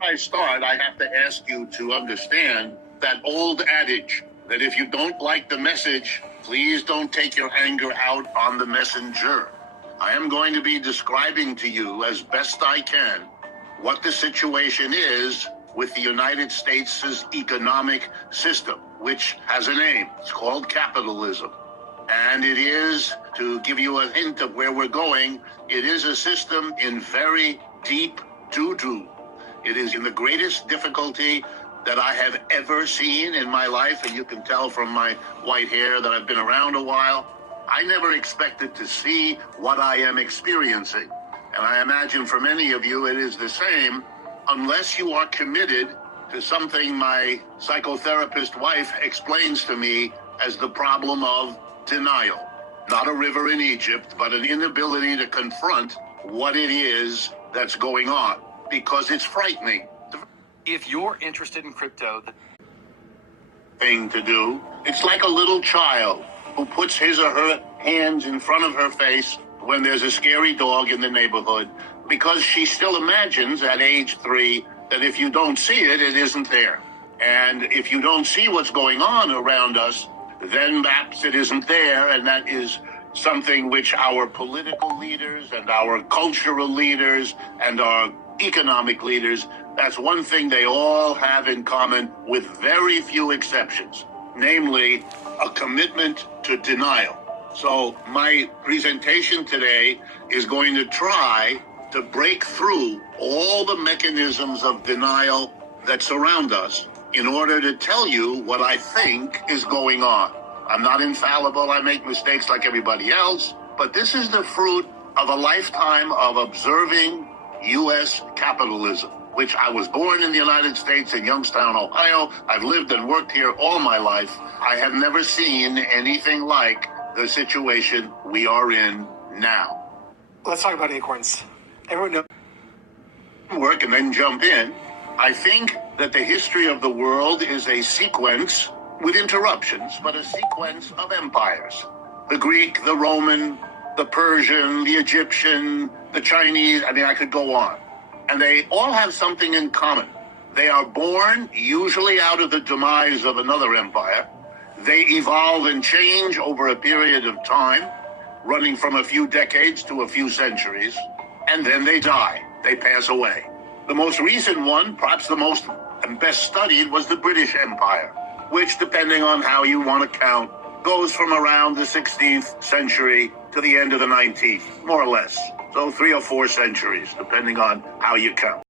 I start, I have to ask you to understand that old adage that if you don't like the message, please don't take your anger out on the messenger. I am going to be describing to you as best I can what the situation is with the United States' economic system, which has a name. It's called capitalism. And it is, to give you a hint of where we're going, it is a system in very deep doo-doo. It is in the greatest difficulty that I have ever seen in my life, and you can tell from my white hair that I've been around a while. I never expected to see what I am experiencing. And I imagine for many of you it is the same, unless you are committed to something my psychotherapist wife explains to me as the problem of denial. Not a river in Egypt, but an inability to confront what it is that's going on, because it's frightening. If you're interested in crypto, Thing to do. It's like a little child who puts his or her hands in front of her face when there's a scary dog in the neighborhood, because she still imagines at age 3 that if you don't see it, it isn't there. And if you don't see what's going on around us, then perhaps it isn't there, and that is something which our political leaders and our cultural leaders and our economic leaders, that's one thing they all have in common with very few exceptions, namely a commitment to denial. So my presentation today is going to try to break through all the mechanisms of denial that surround us in order to tell you what I think is going on. I'm not infallible. I make mistakes like everybody else, but this is the fruit of a lifetime of observing U.S. capitalism, which I was born in the United States in Youngstown, Ohio. I've lived and worked here all my life. I have never seen anything like the situation we are in now. Let's talk about acorns. Everyone knows. Work and then jump in. I think that the history of the world is a sequence with interruptions, but a sequence of empires. The Greek, the Roman, the Persian, the Egyptian, the Chinese, I could go on. And they all have something in common. They are born usually out of the demise of another empire. They evolve and change over a period of time, running from a few decades to a few centuries, and then they die. They pass away. The most recent one, perhaps the most and best studied, was the British Empire, which, depending on how you want to count, goes from around the 16th century to the end of the 19th, more or less. So 3 or 4 centuries, depending on how you count.